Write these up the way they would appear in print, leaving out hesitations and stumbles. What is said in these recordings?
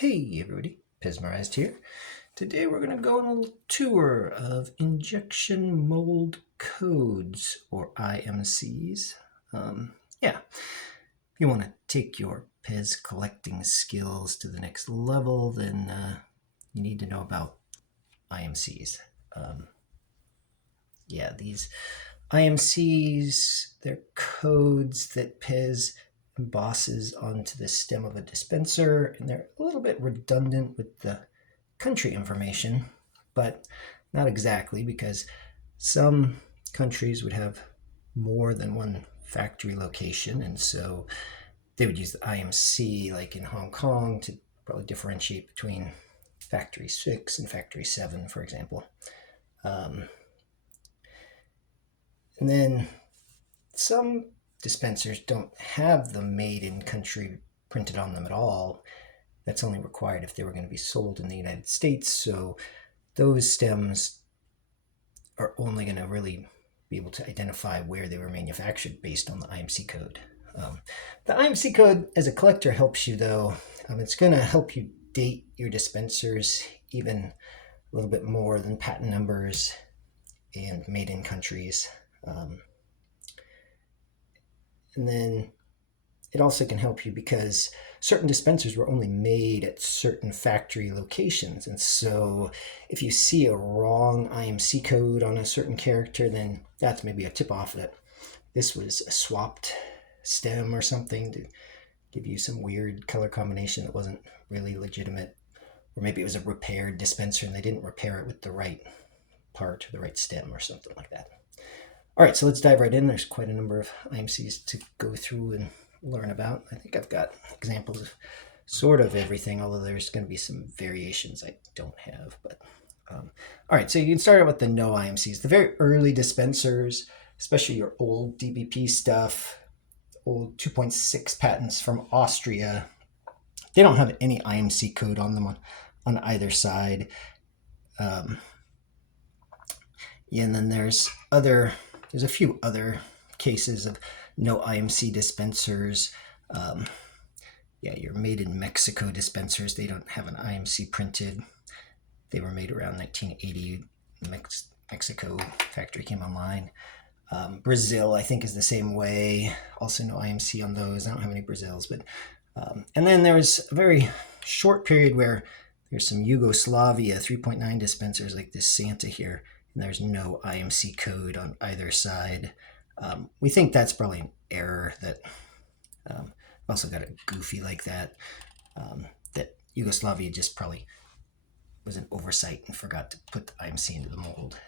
Hey everybody, Pismarized here. Today we're going to go on a little tour of injection mold codes, or IMCs. Yeah, if you want to take your Pez collecting skills to the next level, then you need to know about IMCs. Yeah, these IMCs, they're codes that Pez embosses onto the stem of a dispenser, and they're a little bit redundant with the country information, but not exactly, because some countries would have more than one factory location, and so they would use the IMC, like in Hong Kong, to probably differentiate between factory 6 and factory 7, for example. And then some dispensers don't have the made in country printed on them at all. That's only required if they were going to be sold in the United States. So those stems are only going to really be able to identify where they were manufactured based on the IMC code. The IMC code as a collector helps you, though. It's going to help you date your dispensers even a little bit more than patent numbers and made in countries. And then it also can help you because certain dispensers were only made at certain factory locations. And so if you see a wrong IMC code on a certain character, then that's maybe a tip off that this was a swapped stem or something to give you some weird color combination that wasn't really legitimate. Or maybe it was a repaired dispenser and they didn't repair it with the right part or the right stem or something like that. All right, so let's dive right in. There's quite a number of IMCs to go through and learn about. I think I've got examples of sort of everything, although there's going to be some variations I don't have. But all right, so you can start out with the no IMCs. The very early dispensers, especially your old DBP stuff, old 2.6 patents from Austria, they don't have any IMC code on them on either side. And then there's a few other cases of no IMC dispensers. Your made in Mexico dispensers, they don't have an IMC printed. They were made around 1980. Mexico factory came online. Brazil, I think, is the same way. Also no IMC on those. I don't have any Brazils, but and then there was a very short period where there's some Yugoslavia 3.9 dispensers like this Santa here, and there's no IMC code on either side. We think that's probably an error that also got a goofy like that, that Yugoslavia just probably was an oversight and forgot to put the IMC into the mold.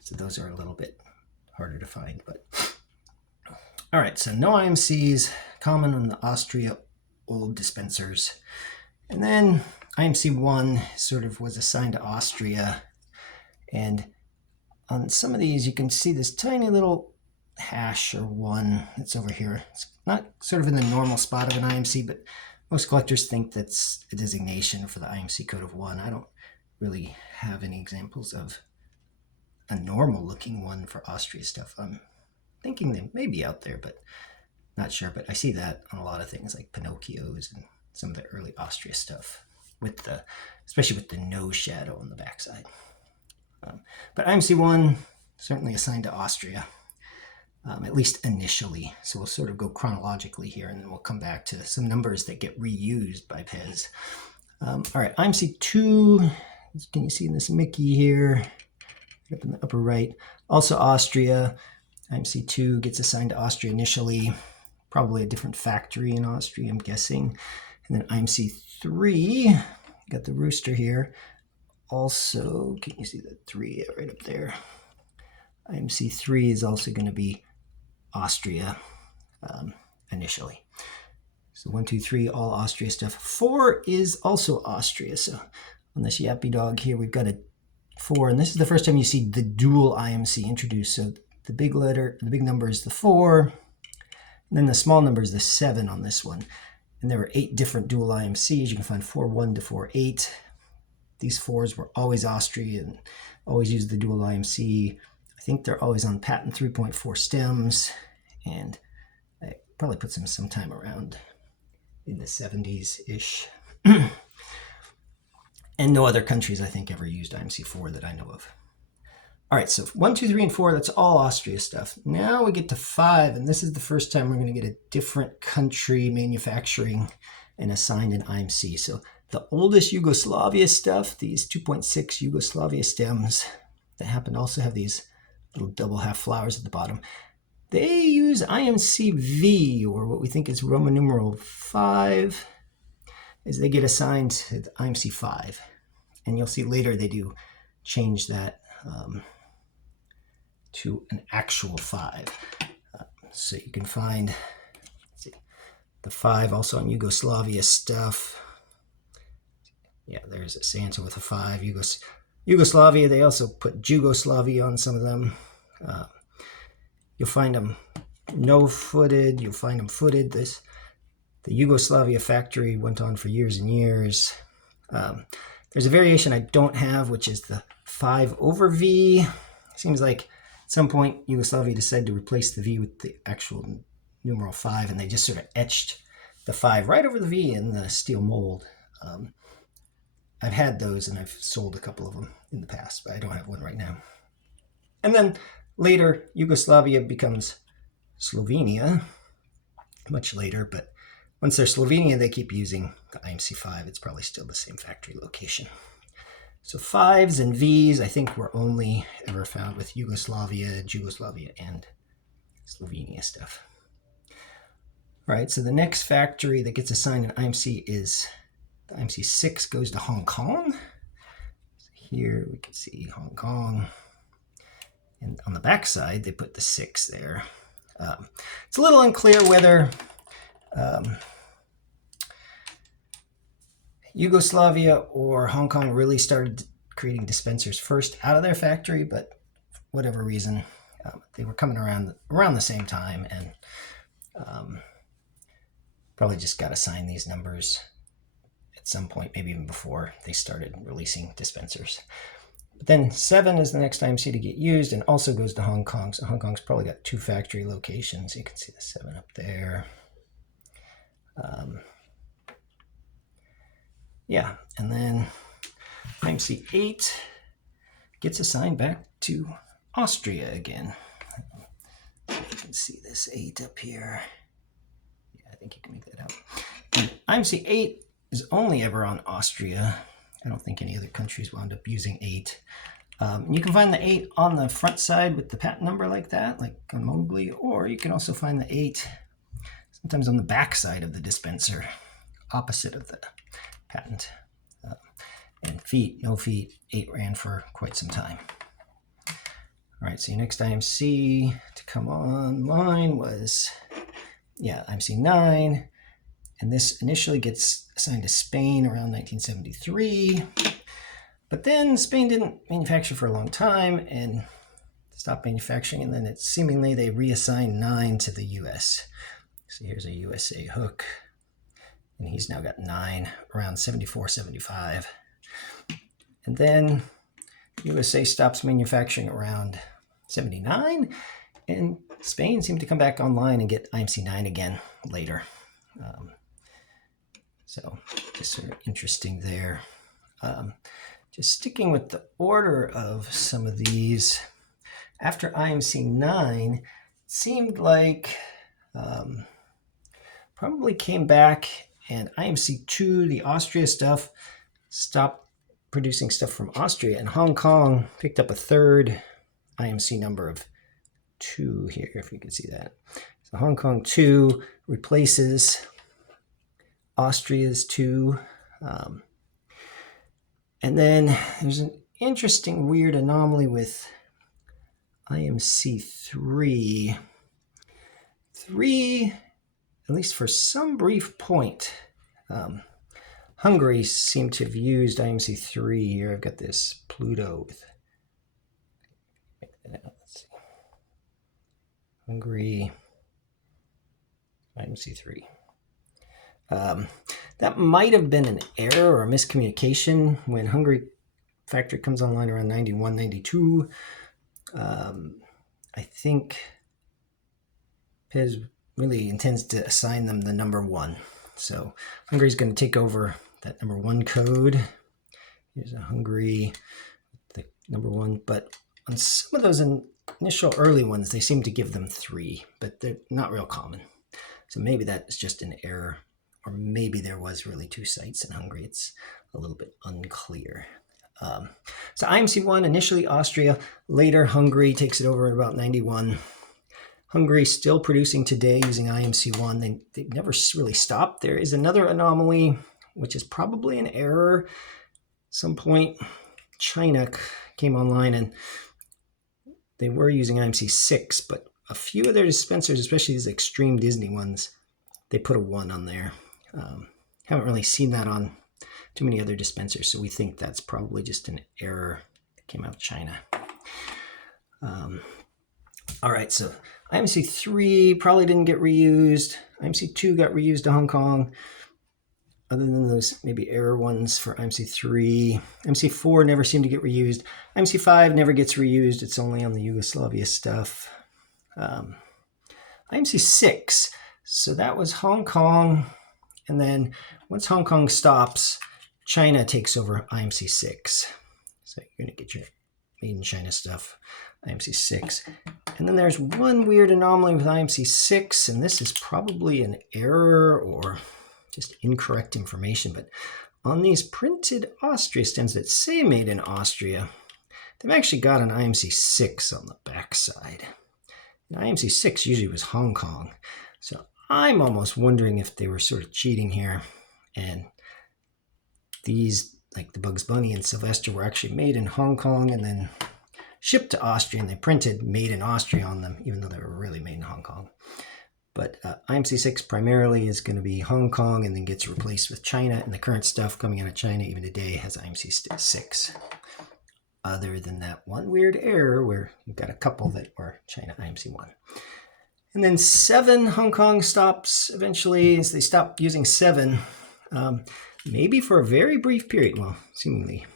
So those are a little bit harder to find. But all right, so no IMCs, common on the Austria old dispensers. And then IMC 1 sort of was assigned to Austria. And on some of these, you can see this tiny little hash or 1 that's over here. It's not sort of in the normal spot of an IMC, but most collectors think that's a designation for the IMC code of 1. I don't really have any examples of a normal looking one for Austria stuff. I'm thinking they may be out there, but not sure. But I see that on a lot of things like Pinocchios and some of the early Austria stuff, especially with the nose shadow on the backside. But IMC 1 certainly assigned to Austria, at least initially. So we'll sort of go chronologically here, and then we'll come back to some numbers that get reused by Pez. All right, IMC 2, can you see this Mickey here? Up in the upper right. Also Austria. IMC 2 gets assigned to Austria initially, probably a different factory in Austria, I'm guessing. And then IMC 3, got the rooster here. Also, can you see the 3 right up there? IMC 3 is also going to be Austria initially. So 1, 2, 3, all Austria stuff. 4 is also Austria. So on this yappy dog here, we've got a 4, and this is the first time you see the dual IMC introduced. So the big number is the 4, and then the small number is the 7 on this one. And there were 8 different dual IMCs. You can find 4.1 to 4.8. These 4s were always Austrian, always used the dual IMC. I think they're always on patent 3.4 stems, and I probably put them sometime around in the 70s-ish. And no other countries, I think, ever used IMC 4 that I know of. All right, so 1, 2, 3, and 4, that's all Austria stuff. Now we get to 5, and this is the first time we're going to get a different country manufacturing and assigned an IMC. So the oldest Yugoslavia stuff, these 2.6 Yugoslavia stems that happen to also have these little double half flowers at the bottom, they use IMC V, or what we think is Roman numeral 5, as they get assigned to IMC 5. And you'll see later they do change that to an actual 5. So you can find the 5 also on Yugoslavia stuff. Yeah, there's a Santa with a 5. Yugoslavia, they also put Jugoslavia on some of them. You'll find them no-footed, you'll find them footed. The Yugoslavia factory went on for years and years. There's a variation I don't have, which is the 5 over V. Seems like at some point Yugoslavia decided to replace the V with the actual numeral 5, and they just sort of etched the 5 right over the V in the steel mold. I've had those, and I've sold a couple of them in the past, but I don't have one right now. And then later, Yugoslavia becomes Slovenia, much later, but once they're Slovenia, they keep using the IMC 5. It's probably still the same factory location. So 5s and Vs, I think, were only ever found with Yugoslavia, and Slovenia stuff. All right, so the next factory that gets assigned an IMC is the IMC 6 goes to Hong Kong. So here we can see Hong Kong. And on the back side, they put the 6 there. It's a little unclear whether Yugoslavia or Hong Kong really started creating dispensers first out of their factory, but for whatever reason, they were coming around the same time, and probably just got assigned these numbers at some point, maybe even before they started releasing dispensers. But then 7 is the next IMC to get used, and also goes to Hong Kong. So Hong Kong's probably got 2 factory locations. You can see the 7 up there. Yeah, and then IMC 8 gets assigned back to Austria again. So you can see this 8 up here. Yeah, I think you can make that out. And IMC 8 is only ever on Austria. I don't think any other countries wound up using 8. You can find the 8 on the front side with the patent number like that, like on Mowgli, or you can also find the 8 sometimes on the back side of the dispenser, opposite of the patent. And feet, no feet, 8 ran for quite some time. All right, so your next IMC to come online was, IMC 9. And this initially gets assigned to Spain around 1973. But then Spain didn't manufacture for a long time and stopped manufacturing. And then seemingly they reassigned 9 to the US. So here's a USA hook. And he's now got 9 around 74, 75. And then USA stops manufacturing around 79. And Spain seemed to come back online and get IMC 9 again later. So just sort of interesting there. Just sticking with the order of some of these, after IMC 9, it seemed like probably came back, and IMC 2, the Austria stuff, stopped producing stuff from Austria, and Hong Kong picked up a third IMC number of 2 here, if you can see that. So Hong Kong 2 replaces Austria's 2. And then there's an interesting weird anomaly with IMC 3. 3, at least for some brief point, Hungary seemed to have used IMC 3 here. I've got this Pluto with, let's see, Hungary, IMC 3. That might have been an error or a miscommunication when Hungary factory comes online around 91, 92. I think Pez really intends to assign them the number 1. So Hungary's going to take over that number 1 code. Here's a Hungary, the number 1. But on some of those initial early ones, they seem to give them 3, but they're not real common. So maybe that is just an error, or maybe there was really 2 sites in Hungary. It's a little bit unclear. So IMC 1, initially Austria, later Hungary takes it over in about 91. Hungary still producing today using IMC 1. They never really stopped. There is another anomaly, which is probably an error. At some point, China came online and they were using IMC 6, but a few of their dispensers, especially these extreme Disney ones, they put a 1 on there. Haven't really seen that on too many other dispensers, so we think that's probably just an error that came out of China. All right, so IMC 3 probably didn't get reused. IMC 2 got reused to Hong Kong. Other than those maybe error ones for IMC 3. IMC 4 never seemed to get reused. IMC 5 never gets reused. It's only on the Yugoslavia stuff. IMC 6, so that was Hong Kong. And then once Hong Kong stops, China takes over IMC 6. So you're going to get your made in China stuff, IMC 6. And then there's one weird anomaly with IMC 6, and this is probably an error or just incorrect information, but on these printed Austria stems that say made in Austria, they've actually got an IMC 6 on the backside. And IMC 6 usually was Hong Kong. So I'm almost wondering if they were sort of cheating here, and these, like the Bugs Bunny and Sylvester, were actually made in Hong Kong and then shipped to Austria, and they printed made in Austria on them, even though they were really made in Hong Kong. But IMC 6 primarily is going to be Hong Kong and then gets replaced with China, and the current stuff coming out of China even today has IMC 6. Other than that one weird error where you've got a couple that were China IMC 1. And then 7, Hong Kong stops eventually, as they stop using 7, maybe for a very brief period, well, seemingly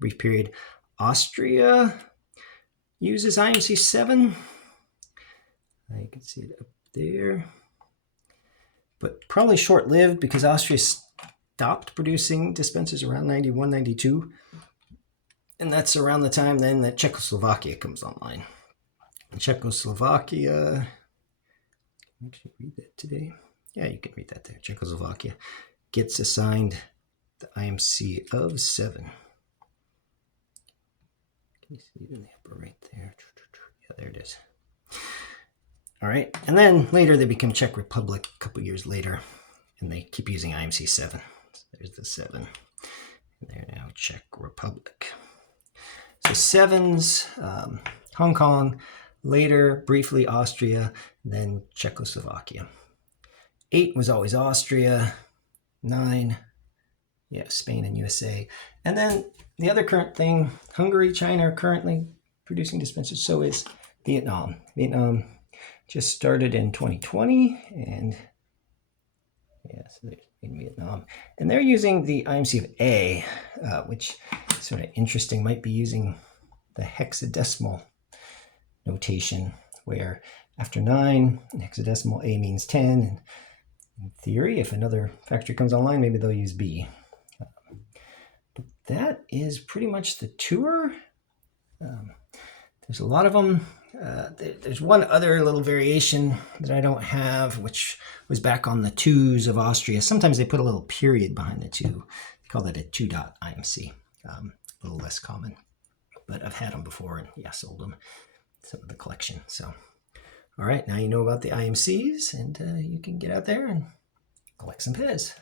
brief period. Austria uses IMC 7. You can see it up there. But probably short-lived because Austria stopped producing dispensers around 91, 92. And that's around the time then that Czechoslovakia comes online. Czechoslovakia, can I actually read that today? Yeah, you can read that there. Czechoslovakia gets assigned the IMC of 7. Can you see it in the upper right there? Yeah, there it is. All right, and then later they become Czech Republic a couple years later, and they keep using IMC 7. So there's the 7. And they're now Czech Republic. So 7's Hong Kong, later briefly Austria, then Czechoslovakia. 8 was always Austria. 9, yeah, Spain and USA. And then the other current thing, Hungary, China are currently producing dispensers. So is Vietnam. Vietnam just started in 2020, and yeah, so they're in Vietnam. And they're using the IMC A, which is sort of interesting, might be using the hexadecimal notation, where after 9, hexadecimal A means 10, and in theory, if another factory comes online, maybe they'll use B. But that is pretty much the tour. There's a lot of them. There's one other little variation that I don't have, which was back on the 2s of Austria. Sometimes they put a little period behind the 2. They call that a 2-dot IMC. A little less common. But I've had them before and, yeah, sold them. Some of the collection. So, all right, now you know about the IMCs, and you can get out there and collect some Pez.